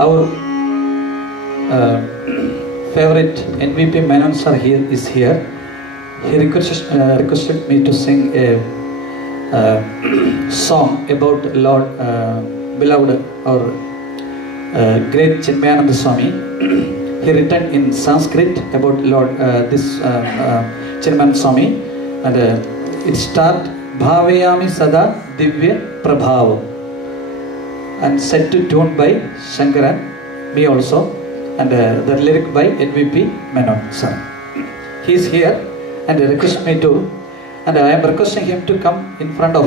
our favorite NVP Menon sir is here. He requested me to sing a song about Lord beloved or great Chinmayananda Swami. He written in Sanskrit about Lord this Chinmayananda Swami, and it starts Bhavayami Sada Divya Prabhava, and set to tune by Shankaran, me also, and the lyric by NVP Menon sir. He is here and request me to, and I am requesting him to come in front of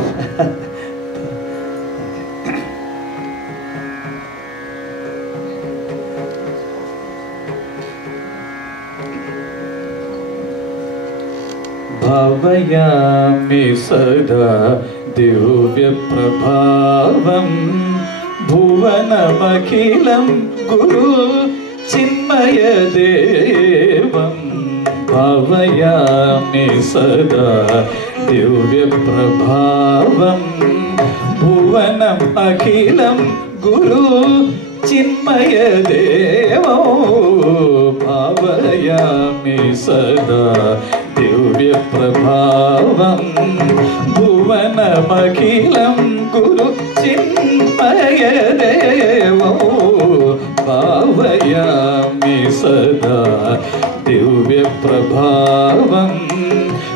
Bhavayami sada divya prabhavam bhuvanamakilam guru chinmaya devam. Bhavayami sada divya prabhavam bhuvanamakilam guru chinmaya devam. Bhavayami sada divya prabhavam bhuvanamakilam guru chinmaya devam. Bhavayami sada divya prabhavam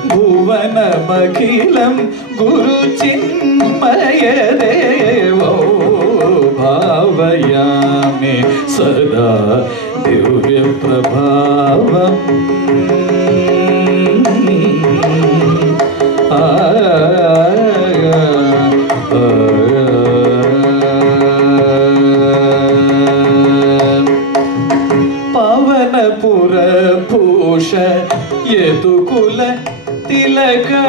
bhuvanamakilam guru chinmaya devam. Bhavayami sada divya prabhavam. Pavanapura Bhusha Yedukula Tilaka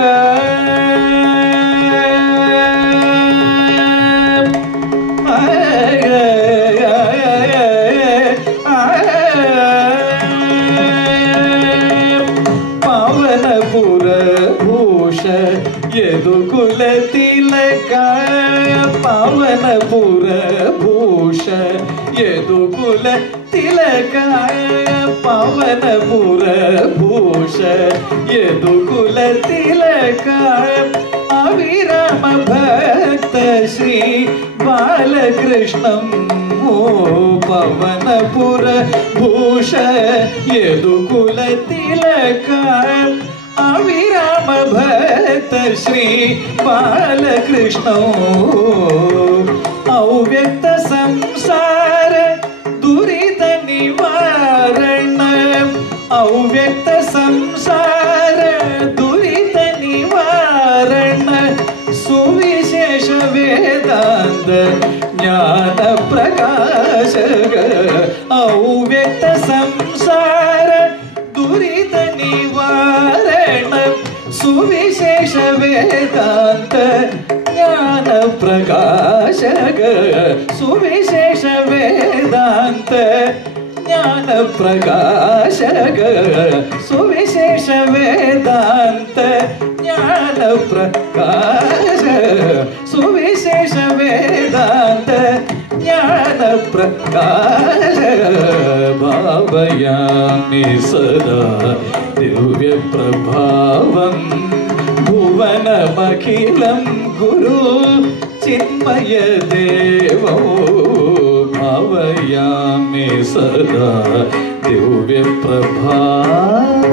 Pavanapura Bhusha Yedukula Tilaka Pavanapura Bhusha Yedukula Tilaka Pavanapura Bhusha Yedukula Tilaka Avirama Bhakta Shri Balakrishnam. Pavanapura Bhusha Yedukula Tilaka Avirama Bhakta Shri Balakrishnam. Avyakta Samsara Durita Nivarana. Avyakta Samsara Durita Nivarana. Suvishesha Vedanta Jnana Prakashaka. Avyakta Samsara Durita Nivarana. Suvishesha Vedanta Jnana Prakashaka. Suvishesha Vedanta Jnana Prakashaka. Suvishesha Vedanta Jnana Prakashaka. Suvishesha Vedanta Jnana Prakashaka. Bhavayami sada divya prabhavam bhuvanamakilam guru chinmaya devam. Bhavayami sada divya prabhavam.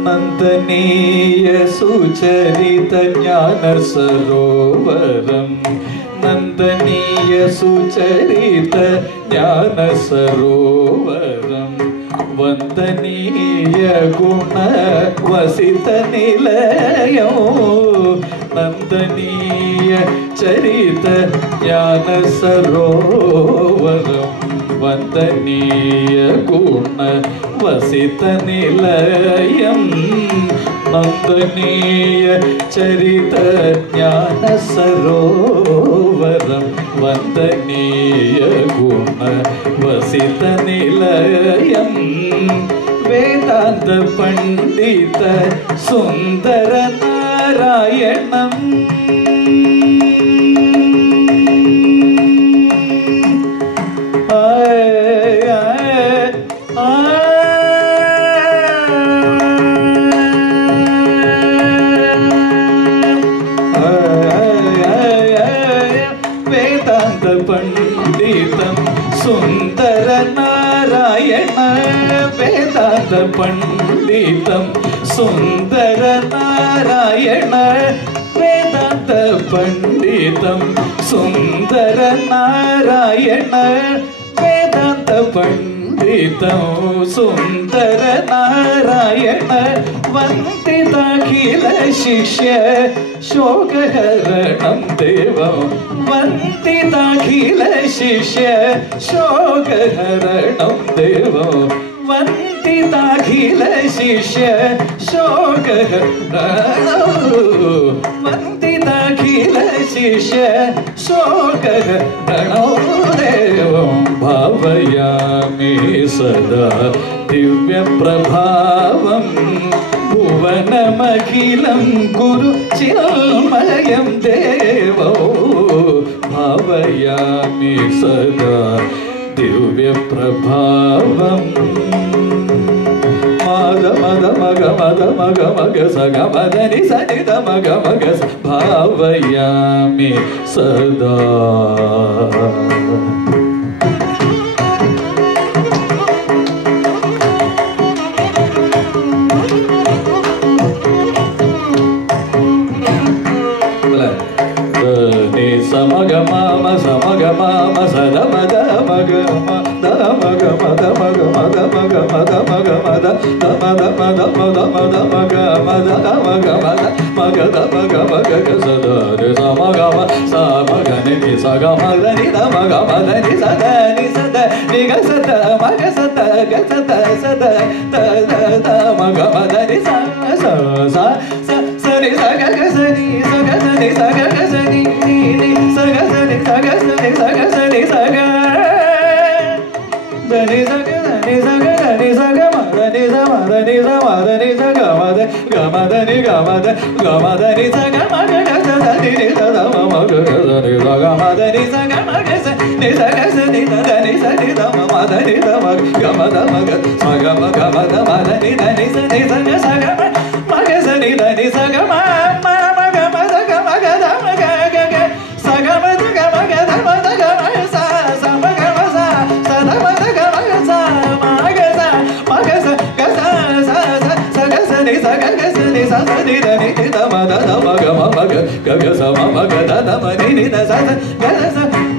Nandaniya sucharita jnana sarovaram. Nandaniya sucharita jnana sarovaram. Vandaniya guna vasita nilayam. Nandaniya charita jnana sarovaram. Vandaniya guna vasita nilayam. നന്ദനീയ ചരിത ജ്ഞാന സരോവരം വന്ദനീയ ഗുണ വസിത നിലയം വേദാന്ത പണ്ഡിത സുന്ദര നാരായണം പണ്ഡിതം സുന്ദര നാരായണ വേദാന്ത പണ്ഡിതം സുന്ദര നാരായണ വേദാന്ത പണ്ഡിതം സുന്ദര നാരായണ വേദാന്ത പണ്ഡിതം സുന്ദര നാരായണ വന്ദിതാഖില ശിഷ്യ ശോകഹരണം ദേവം വന്ദിതാഖില ശിഷ്യ ശോകഹരണം ദേവം വന്ദിതാഖില ശിഷ്യ ശോകഹരണം വന്ദിതാഖില ശിഷ്യ ശോകഹരണം ദേവം ഭാവയാമി സദാ ദിവ്യപ്രഭാവം ഭുവനമഖിലം ഗുരു ചിന്മയം ദേവോ ഭാവയാമി സദാ ദിവ്യപ്രഭാവം മദ മദ മഗ മദ മഗ മഗ സഗ മദനി സനിത മഗ മഗ ഭാവയാമി സദാ సమగ మామ సమగ మామ సద మద మగ మద మగ మద మగ మద మగ మద మగ మద మద మద మద మద మగ మద మగ మద మగ ద మగ మగ సద సమగ మ సమగ ని సగ మద ని ద మగ మద ని సద ని సద ని గ సద మగ సద గ సద సద ద ద ద మగ మద ని స స స స ని సగ గ స ని సగ స ని సగ గ స ని ని సగ స ని సగ స ని సగ స ని సగ ద ని సగ ని సగ ని సగ మద ని స మద ని స మద ని స గ మద గ మద ని గ మద ని సగ మగ గ స ద ని ని స ద మ మగ గ స ని స గ మద ని స గ మగ స ని సగ స ని ద ని స ని ద మ మద ని ద మగ గ మద మగ స గ మ గ మద మద ని ద ని స ని స గ స గ మగ స ని ద ని స గ మ మ మగ మద గ మగ ద మగ గ గ స గ మద గ మగ ద మద గ మ స స మగ మ స స ద మద గ మగ స మగ స గ స స స గ స ని స గ గ స ని స స ని ద ని ని ద మ ద ద మగ మ మగ గ గ స మ మగ ద ద మ ని ని ద స స గ స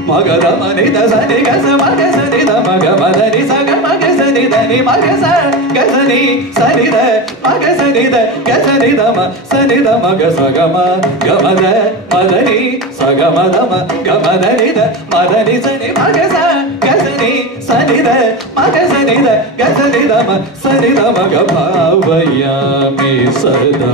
మగ ద మ ని ద స ని గ స మగ స ని ద మగ మ ద ని స గ మగ స ని ద ని మగ స గ స ని స ని ద మగ స ని ద గ స ని ద మ స ని ద మగ స గ మ గ మ ద మ ద ని స గ మ ద మ గ మ ద ని ద మ ద ని స ని మగ స గ స ని స ని ద మగ స ని ద గ స ని ద మ స ని ద మగ భావయామి సదా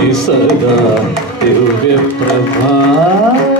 सदा दिव्य प्रभात